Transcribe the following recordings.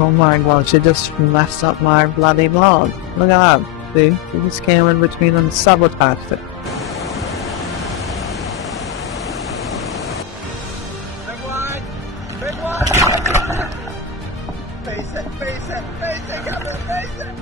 Oh my god, she just messed up my bloody vlog. Look at that. See? She just came in between and sabotaged it. Big one! Big one! Face it, face it, face it, Captain, face it!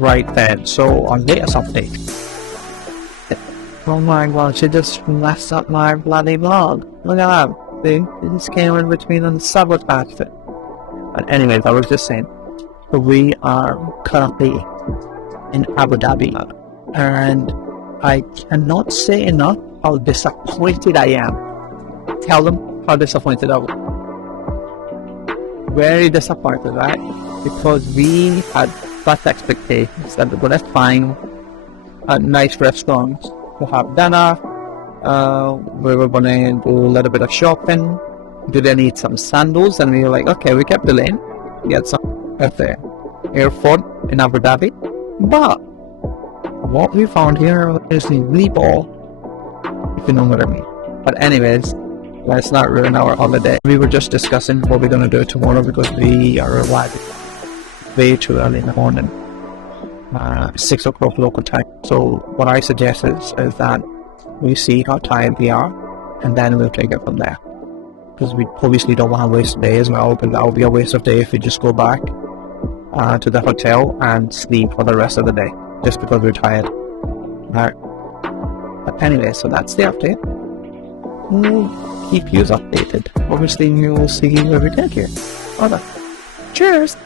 Right then, so our latest update. Oh my god, she just messed up my bloody vlog. Look at that. See? She just came in between and sabotaged it. But anyways, I was just saying, so we are currently in Abu Dhabi, and I cannot say enough how disappointed I am. Tell them how disappointed I was. Very disappointed, right? Because we had such expectations that we're going to find a nice restaurant to have dinner. We were going to do a little bit of shopping. We then eat some sandals, and we were like, okay, we kept delaying. Get some at the airport in Abu Dhabi. But what we found here is the Lee ball, if you know what I mean. But anyways, let's not ruin our holiday. We were just discussing what we're going to do tomorrow because we are arriving way too early in the morning, 6 o'clock local time. So what I suggest is that we see how tired we are, and then we'll take it from there. Because we obviously don't want to waste a day as well, but that would be a waste of day if we just go back to the hotel and sleep for the rest of the day, just because we're tired. Right. But anyway, so that's the update. We'll keep you updated. Obviously, we will see where we get here. Alright. Cheers!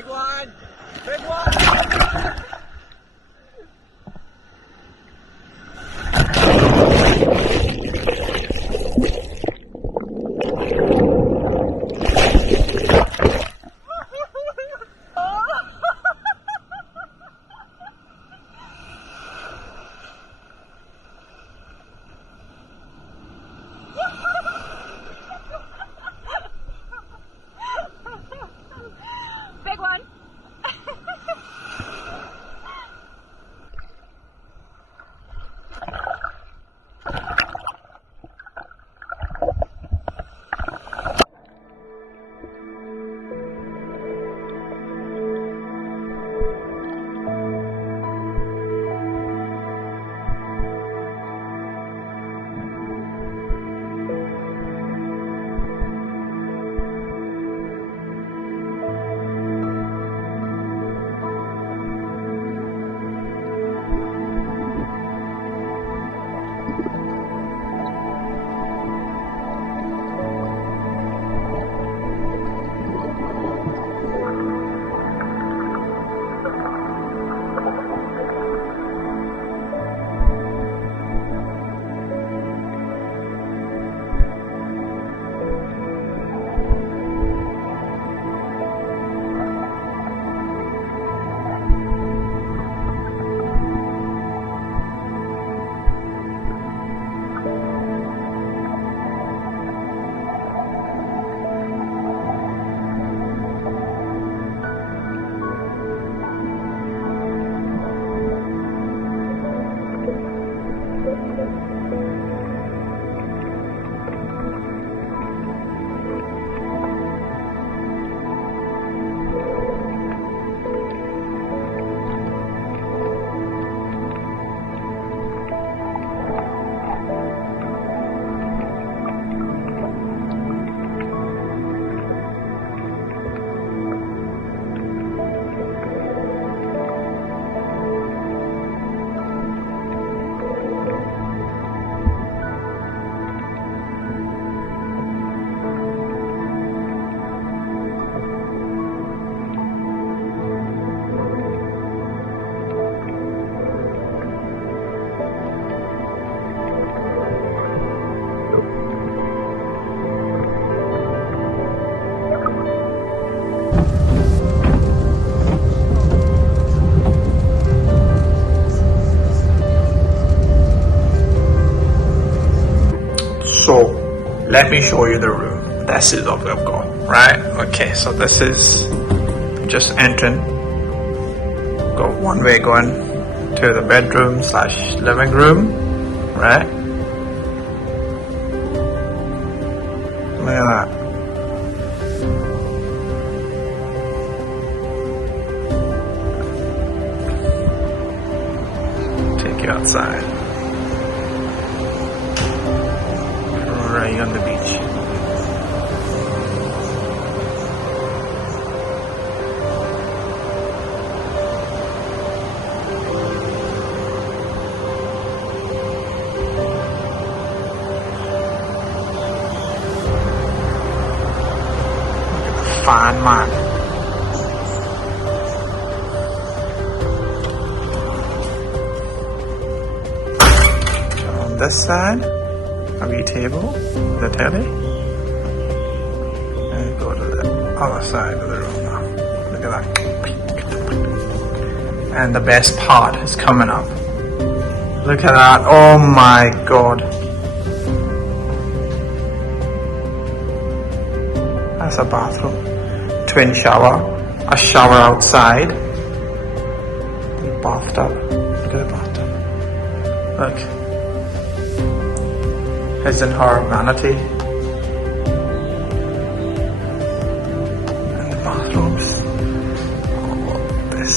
Big one! Big one! Big one. So let me show you the room. This is what we've got, right? Okay, so this is just entering. Got one way going to the bedroom slash living room, right? Look at that. Take you outside. Right on the beach. Look at the fan, man. On this side, a wee table, the telly, and go to the other side of the room now. Look at that. And the best part is coming up. Look at that. Oh my god. That's a bathroom. Twin shower. A shower outside. Bathtub. Look at the bathtub. Look. His and her vanity. And the bathrooms. Oh, this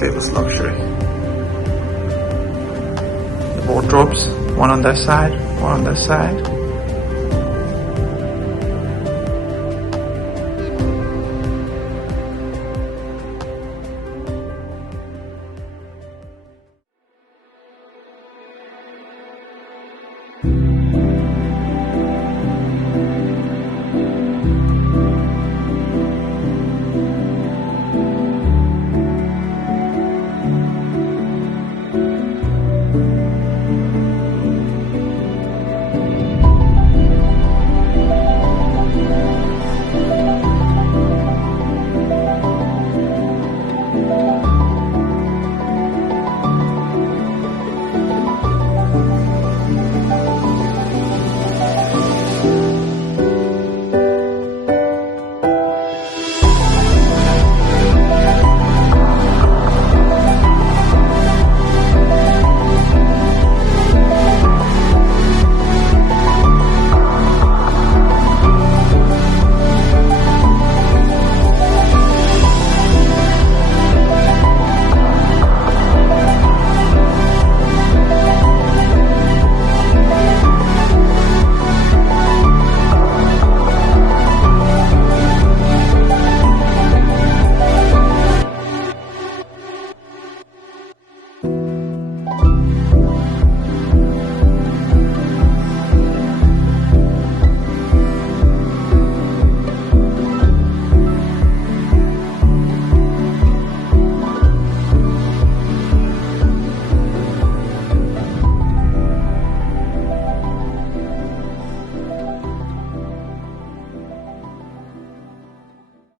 famous luxury. The wardrobes. One on this side, one on this side.